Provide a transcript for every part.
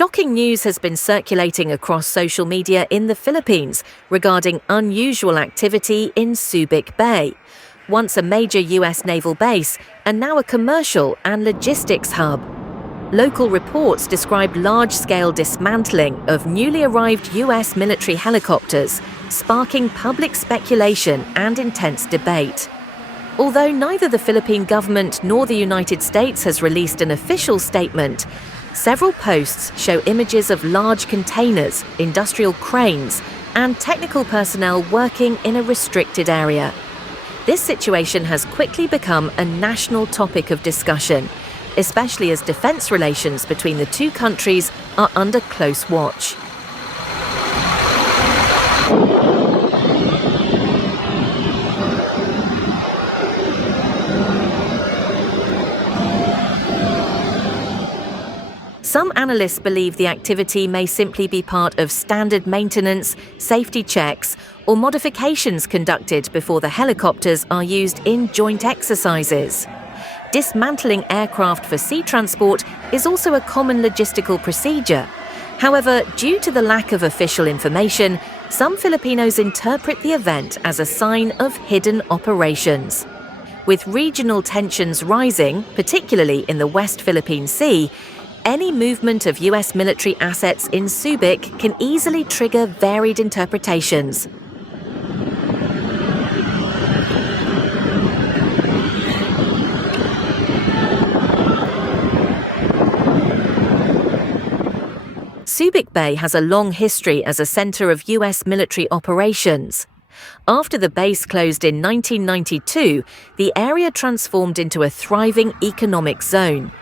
Shocking news has been circulating across social media in the Philippines regarding unusual activity in Subic Bay, once a major US naval base and now a commercial and logistics hub. Local reports describe large-scale dismantling of newly arrived US military helicopters, sparking public speculation and intense debate. Although neither the Philippine government nor the United States has released an official statement, several posts show images of large containers, industrial cranes, and technical personnel working in a restricted area. This situation has quickly become a national topic of discussion, especially as defense relations between the two countries are under close watch. Some analysts believe the activity may simply be part of standard maintenance, safety checks, or modifications conducted before the helicopters are used in joint exercises. Dismantling aircraft for sea transport is also a common logistical procedure. However, due to the lack of official information, some Filipinos interpret the event as a sign of hidden operations. With regional tensions rising, particularly in the West Philippine Sea, any movement of US military assets in Subic can easily trigger varied interpretations. Subic Bay has a long history as a center of US military operations. After the base closed in 1992, the area transformed into a thriving economic zone.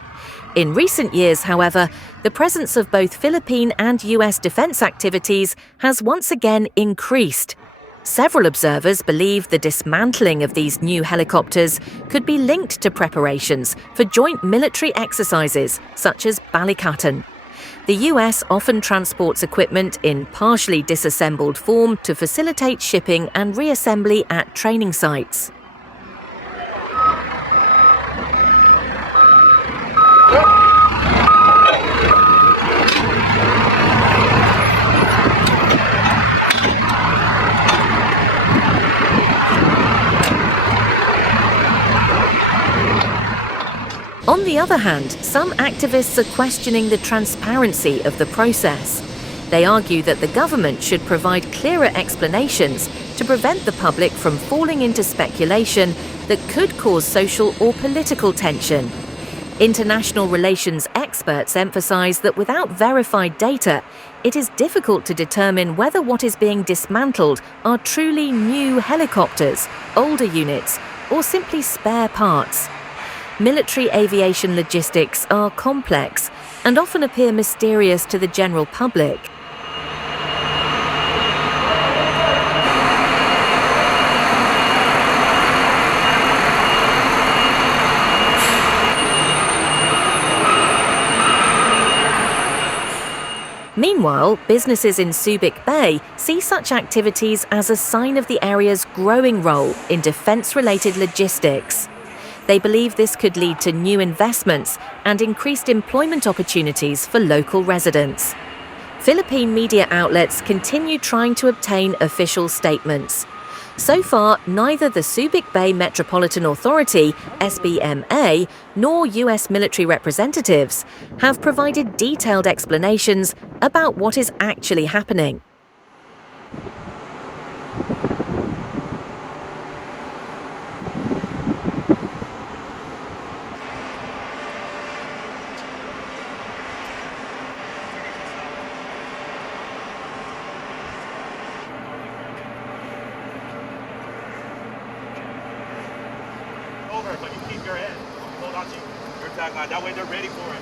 In recent years, however, the presence of both Philippine and US defense activities has once again increased. Several observers believe the dismantling of these new helicopters could be linked to preparations for joint military exercises such as Balikatan. The US often transports equipment in partially disassembled form to facilitate shipping and reassembly at training sites. On the other hand, some activists are questioning the transparency of the process. They argue that the government should provide clearer explanations to prevent the public from falling into speculation that could cause social or political tension. International relations experts emphasize that without verified data, it is difficult to determine whether what is being dismantled are truly new helicopters, older units, or simply spare parts. Military aviation logistics are complex and often appear mysterious to the general public. Meanwhile, businesses in Subic Bay see such activities as a sign of the area's growing role in defense-related logistics. They believe this could lead to new investments and increased employment opportunities for local residents. Philippine media outlets continue trying to obtain official statements. So far, neither the Subic Bay Metropolitan Authority, SBMA, nor US military representatives have provided detailed explanations about what is actually happening. But you keep your head. Hold on to your tag line. That way they're ready for it.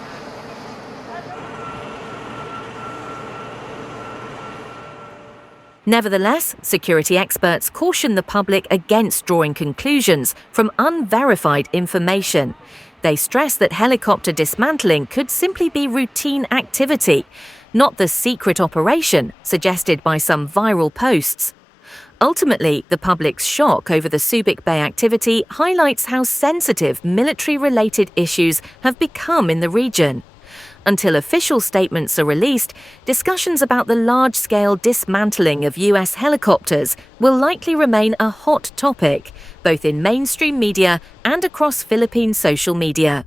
Nevertheless, security experts caution the public against drawing conclusions from unverified information. They stress that helicopter dismantling could simply be routine activity, not the secret operation suggested by some viral posts. Ultimately, the public's shock over the Subic Bay activity highlights how sensitive military-related issues have become in the region. Until official statements are released, discussions about the large-scale dismantling of US helicopters will likely remain a hot topic, both in mainstream media and across Philippine social media.